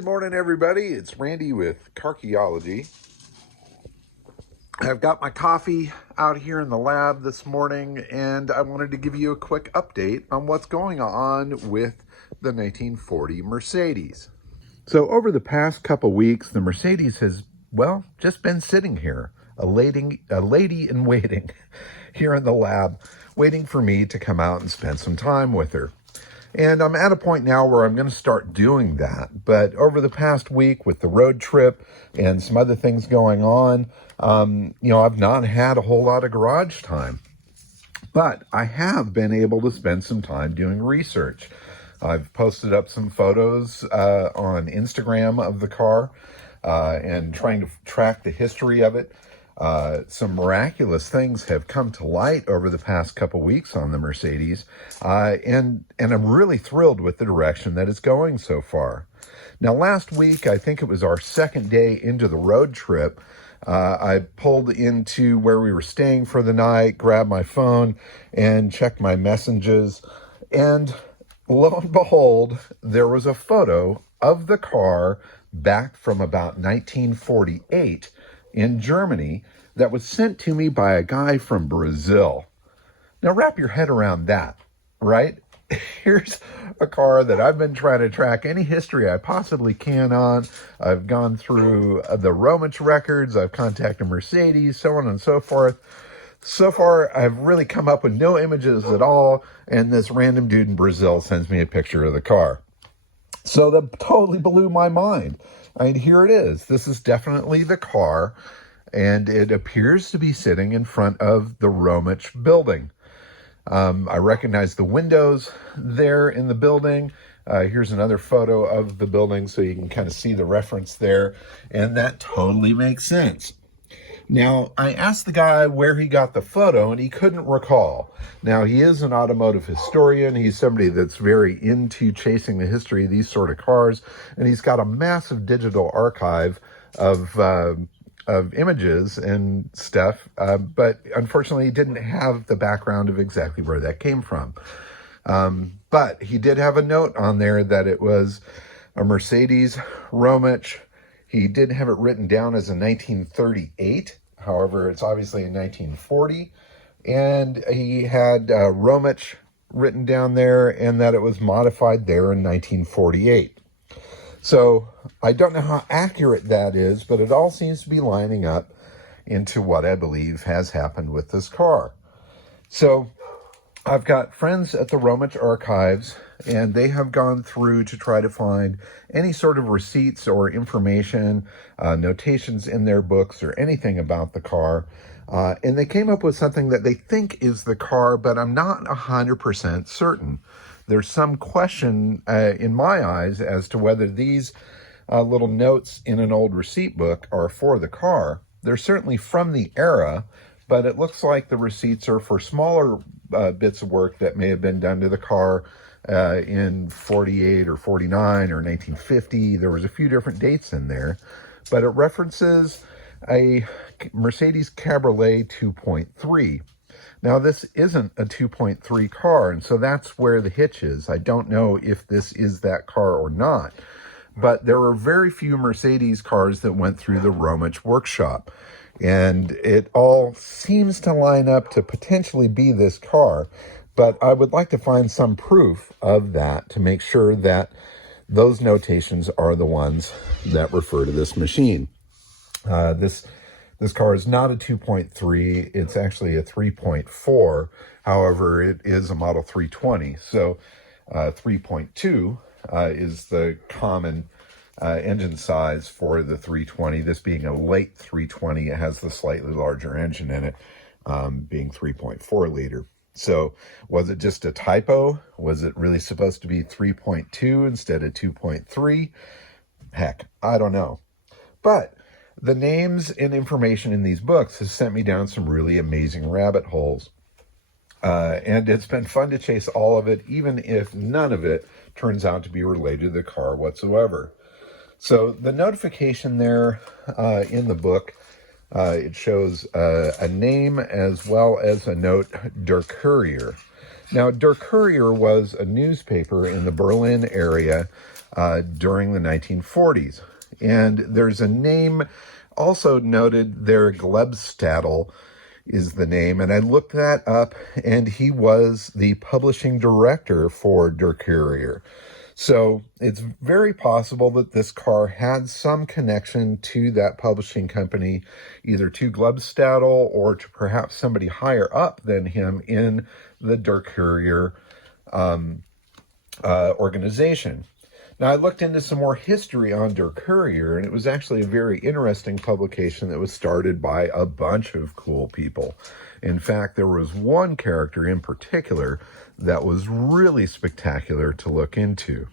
Good morning, everybody. It's Randy with Carchaeology. I've got my coffee out here in the lab this morning, and I wanted to give you a quick update on what's going on with the 1940 Mercedes. So over the past couple weeks, the Mercedes has, well, just been sitting here, a lady in waiting here in the lab, waiting for me to come out and spend some time with her. And I'm at a point now where I'm going to start doing that. But over the past week with the road trip and some other things going on, I've not had a whole lot of garage time. But I have been able to spend some time doing research. I've posted up some photos on Instagram of the car and trying to track the history of it. Some miraculous things have come to light over the past couple weeks on the Mercedes, and I'm really thrilled with the direction that it's going so far. Now, last week, I think it was our second day into the road trip, I pulled into where we were staying for the night, grabbed my phone, and checked my messages, and lo and behold, there was a photo of the car back from about 1948 in Germany that was sent to me by a guy from Brazil. Now wrap your head around that, right? Here's a car that I've been trying to track any history I possibly can on. I've gone through the Romach records, I've contacted Mercedes, so on and so forth. So far, I've really come up with no images at all, and this random dude in Brazil sends me a picture of the car. So that totally blew my mind. I mean, here it is. This is definitely the car, and it appears to be sitting in front of the Romach building. I recognize the windows there in the building. Here's another photo of the building so you can kind of see the reference there, and that totally makes sense. Now, I asked the guy where he got the photo, and he couldn't recall. Now, he is an automotive historian. He's somebody that's very into chasing the history of these sort of cars, and he's got a massive digital archive of images and stuff, but unfortunately, he didn't have the background of exactly where that came from. But he did have a note on there that it was a Mercedes Romach. He did have it written down as a 1938. However, it's obviously a 1940. And he had Romach written down there and that it was modified there in 1948. So I don't know how accurate that is, but it all seems to be lining up into what I believe has happened with this car. So I've got friends at the Romach archives, and they have gone through to try to find any sort of receipts or information, notations in their books or anything about the car. And they came up with something that they think is the car, but I'm not 100% certain. There's some question in my eyes as to whether these little notes in an old receipt book are for the car. They're certainly from the era, but it looks like the receipts are for smaller bits of work that may have been done to the car in 48 or 49 or 1950. There was a few different dates in there, but it references a Mercedes Cabriolet 2.3. Now, this isn't a 2.3 car, and so that's where the hitch is. I don't know if this is that car or not, but there are very few Mercedes cars that went through the Romach workshop. And it all seems to line up to potentially be this car, but I would like to find some proof of that to make sure that those notations are the ones that refer to this machine. This car is not a 2.3, it's actually a 3.4. However, it is a Model 320, so 3.2 is the common engine size for the 320. This being a late 320, it has the slightly larger engine in it, being 3.4 liter. So was it just a typo? Was it really supposed to be 3.2 instead of 2.3? Heck, I don't know. But the names and information in these books has sent me down some really amazing rabbit holes. And it's been fun to chase all of it, even if none of it turns out to be related to the car whatsoever. So the notification there in the book, it shows a name as well as a note, Der Courier. Now, Der Courier was a newspaper in the Berlin area during the 1940s. And there's a name also noted there, Gebstadl is the name, and I looked that up, and he was the publishing director for Der Courier. So it's very possible that this car had some connection to that publishing company, either to Gebstadl or to perhaps somebody higher up than him in the Der Courier organization. Now, I looked into some more history on Der Courier, and it was actually a very interesting publication that was started by a bunch of cool people. In fact, there was one character in particular that was really spectacular to look into,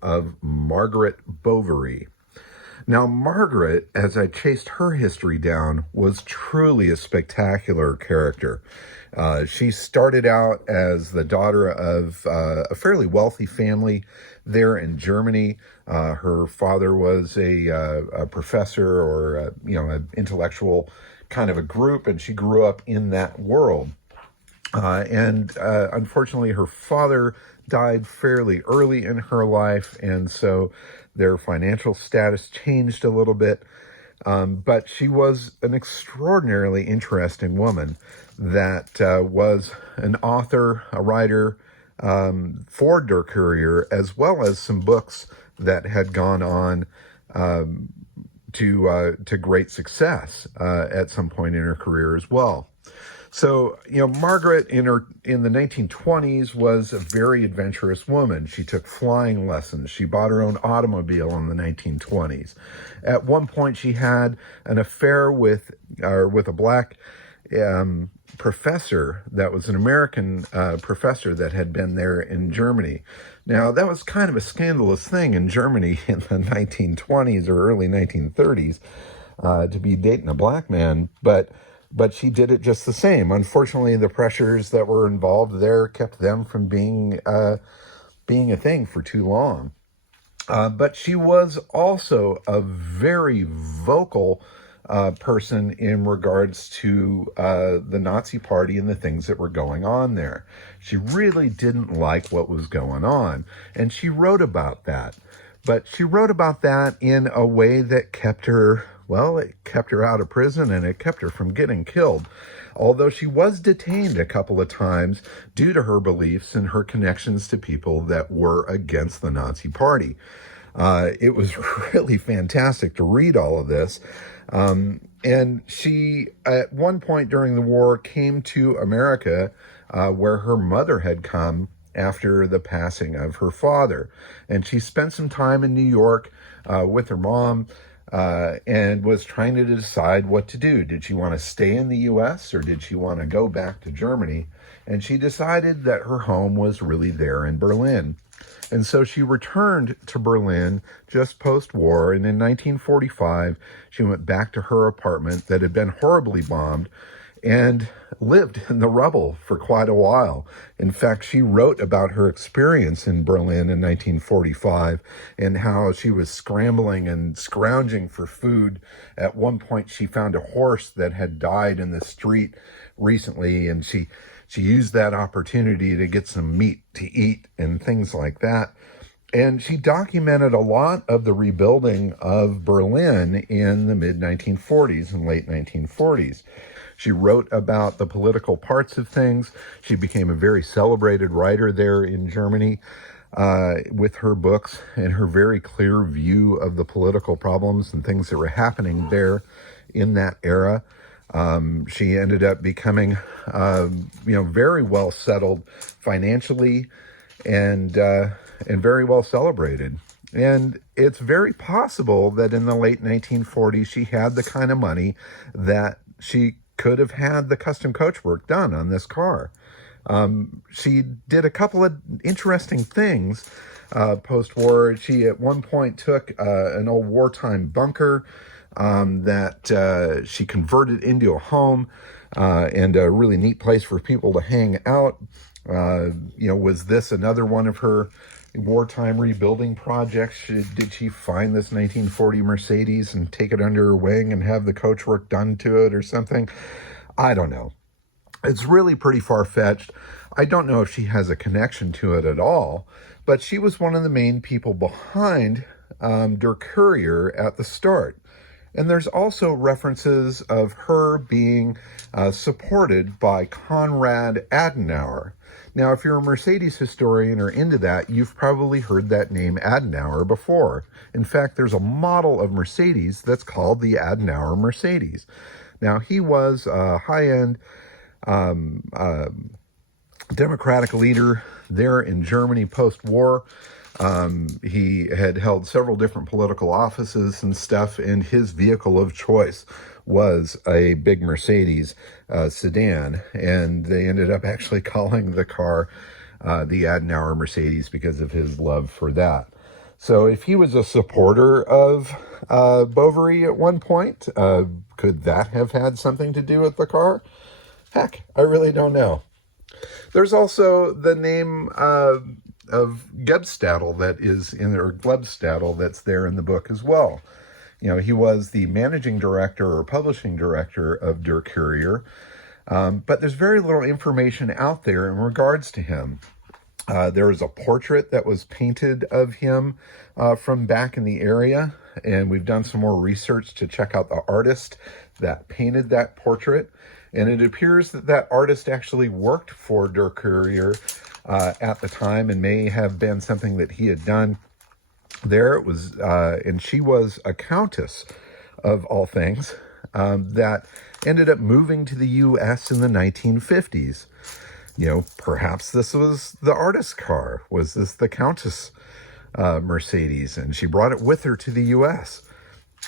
of Margaret Bovary. Now, Margaret, as I chased her history down, was truly a spectacular character. She started out as the daughter of a fairly wealthy family there in Germany. Her father was a professor, or an intellectual kind of a group, and she grew up in that world. And unfortunately, her father died fairly early in her life, and so their financial status changed a little bit. But she was an extraordinarily interesting woman that was an author, a writer for Der Courier, as well as some books that had gone on to great success at some point in her career as well. So, Margaret in the 1920s was a very adventurous woman. She took flying lessons. She bought her own automobile in the 1920s. At one point, she had an affair with a black professor that was an American professor that had been there in Germany. Now, that was kind of a scandalous thing in Germany in the 1920s or early 1930s to be dating a black man, but she did it just the same. Unfortunately, the pressures that were involved there kept them from being a thing for too long. But she was also a very vocal person in regards to the Nazi Party and the things that were going on there. She really didn't like what was going on, and she wrote about that. But she wrote about that in a way that kept her, it kept her out of prison, and it kept her from getting killed. Although she was detained a couple of times due to her beliefs and her connections to people that were against the Nazi Party. It was really fantastic to read all of this. And she, at one point during the war, came to America where her mother had come after the passing of her father. And she spent some time in New York with her mom and was trying to decide what to do. Did she want to stay in the U.S. or did she want to go back to Germany? And she decided that her home was really there in Berlin. And so she returned to Berlin just post-war, and in 1945, she went back to her apartment that had been horribly bombed and lived in the rubble for quite a while. In fact, she wrote about her experience in Berlin in 1945 and how she was scrambling and scrounging for food. At one point, she found a horse that had died in the street recently, and she used that opportunity to get some meat to eat and things like that. And she documented a lot of the rebuilding of Berlin in the mid-1940s and late 1940s. She wrote about the political parts of things. She became a very celebrated writer there in Germany with her books and her very clear view of the political problems and things that were happening there in that era. She ended up becoming, very well settled financially and very well celebrated. And it's very possible that in the late 1940s, she had the kind of money that she could have had the custom coach work done on this car. She did a couple of interesting things post-war. She at one point took an old wartime bunker that she converted into a home and a really neat place for people to hang out. Was this another one of her wartime rebuilding projects? Did she find this 1940 Mercedes and take it under her wing and have the coach work done to it or something? I don't know. It's really pretty far-fetched. I don't know if she has a connection to it at all, but she was one of the main people behind Der Courier at the start. And there's also references of her being supported by Konrad Adenauer. Now, if you're a Mercedes historian or into that, you've probably heard that name Adenauer before. In fact, there's a model of Mercedes that's called the Adenauer Mercedes. Now, he was a high-end democratic leader there in Germany post-war. He had held several different political offices and stuff, and his vehicle of choice was a big Mercedes sedan, and they ended up actually calling the car the Adenauer Mercedes because of his love for that. So if he was a supporter of Bovary at one point, could that have had something to do with the car? Heck, I really don't know. There's also the name of gebstadl that is in there, or gebstadl, that's there in the book as well. You know, he was the managing director or publishing director of Der Courier, but there's very little information out there in regards to him. There was a portrait that was painted of him from back in the area, and we've done some more research to check out the artist that painted that portrait. And it appears that that artist actually worked for Der Courier at the time, and may have been something that he had done there. It was, and she was a countess of all things that ended up moving to the U.S. in the 1950s. You know, perhaps this was the artist's car. Was this the Countess Mercedes, and she brought it with her to the U.S.?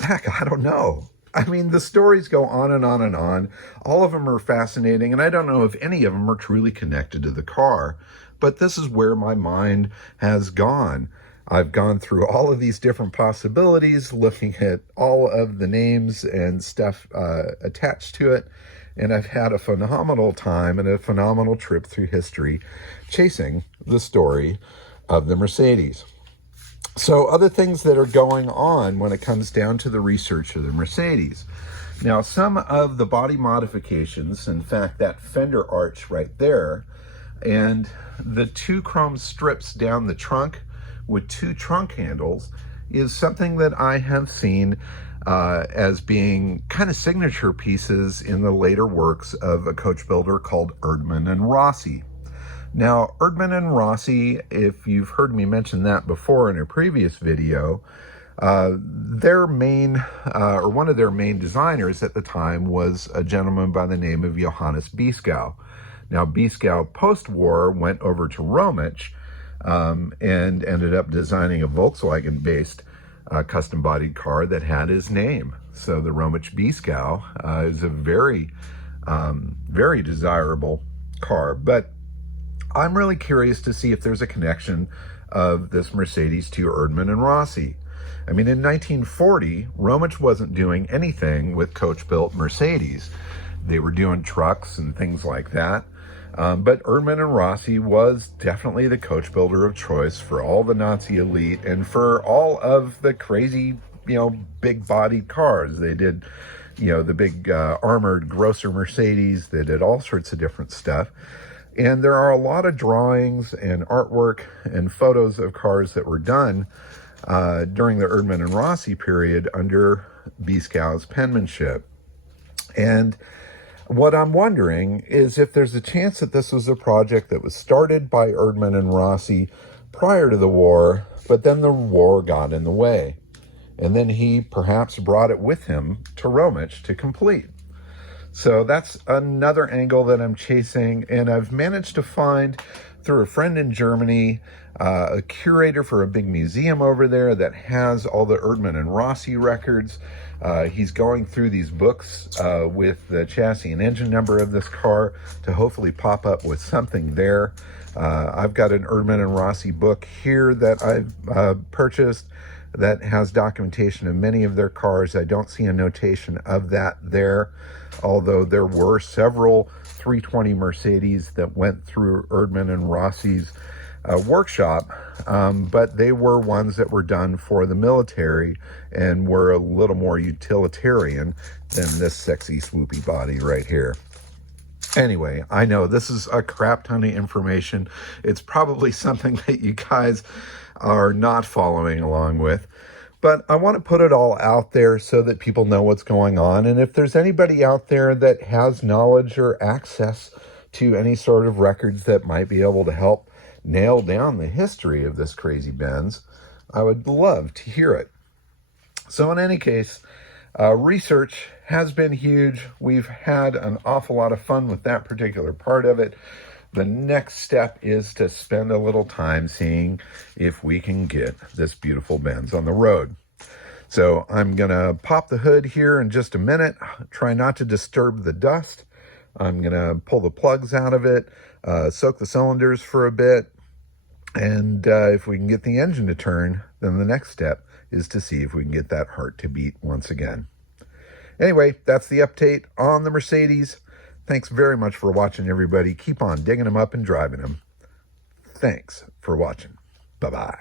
Heck, I don't know. I mean, the stories go on and on and on. All of them are fascinating, and I don't know if any of them are truly connected to the car, but this is where my mind has gone. I've gone through all of these different possibilities, looking at all of the names and stuff attached to it, and I've had a phenomenal time and a phenomenal trip through history chasing the story of the Mercedes. So other things that are going on when it comes down to the research of the Mercedes. Now, some of the body modifications, in fact, that fender arch right there, and the two chrome strips down the trunk with two trunk handles, is something that I have seen as being kind of signature pieces in the later works of a coach builder called Erdmann and Rossi. Now, Erdmann and Rossi, if you've heard me mention that before in a previous video, their main, or one of their main designers at the time was a gentleman by the name of Johannes Beeskow. Now, Beeskow, post-war, went over to Romich and ended up designing a Volkswagen-based custom-bodied car that had his name. So the Romich Beeskow is a very, very desirable car. But I'm really curious to see if there's a connection of this Mercedes to Erdmann and Rossi. I mean, in 1940, Romich wasn't doing anything with coach-built Mercedes. They were doing trucks and things like that. But Erdmann and Rossi was definitely the coach builder of choice for all the Nazi elite and for all of the crazy, big-bodied cars. They did, the big armored Grosser Mercedes. They did all sorts of different stuff. And there are a lot of drawings and artwork and photos of cars that were done during the Erdmann and Rossi period under Beeskow's penmanship. And what I'm wondering is if there's a chance that this was a project that was started by Erdmann and Rossi prior to the war, but then the war got in the way. And then he perhaps brought it with him to Romich to complete. So that's another angle that I'm chasing, and I've managed to find, through a friend in Germany, a curator for a big museum over there that has all the Erdmann and Rossi records. He's going through these books with the chassis and engine number of this car to hopefully pop up with something there. I've got an Erdmann and Rossi book here that I've purchased that has documentation of many of their cars. I don't see a notation of that there, although there were several 320 Mercedes that went through Erdmann and Rossi's workshop, but they were ones that were done for the military and were a little more utilitarian than this sexy swoopy body right here. Anyway, I know this is a crap ton of information. It's probably something that you guys are not following along with. But I want to put it all out there so that people know what's going on. And if there's anybody out there that has knowledge or access to any sort of records that might be able to help nail down the history of this crazy Benz, I would love to hear it. So in any case, research has been huge. We've had an awful lot of fun with that particular part of it. The next step is to spend a little time seeing if we can get this beautiful Benz on the road. So I'm going to pop the hood here in just a minute. Try not to disturb the dust. I'm going to pull the plugs out of it, soak the cylinders for a bit. And if we can get the engine to turn, then the next step is to see if we can get that heart to beat once again. Anyway, that's the update on the Mercedes. Thanks very much for watching, everybody. Keep on digging them up and driving them. Thanks for watching. Bye-bye.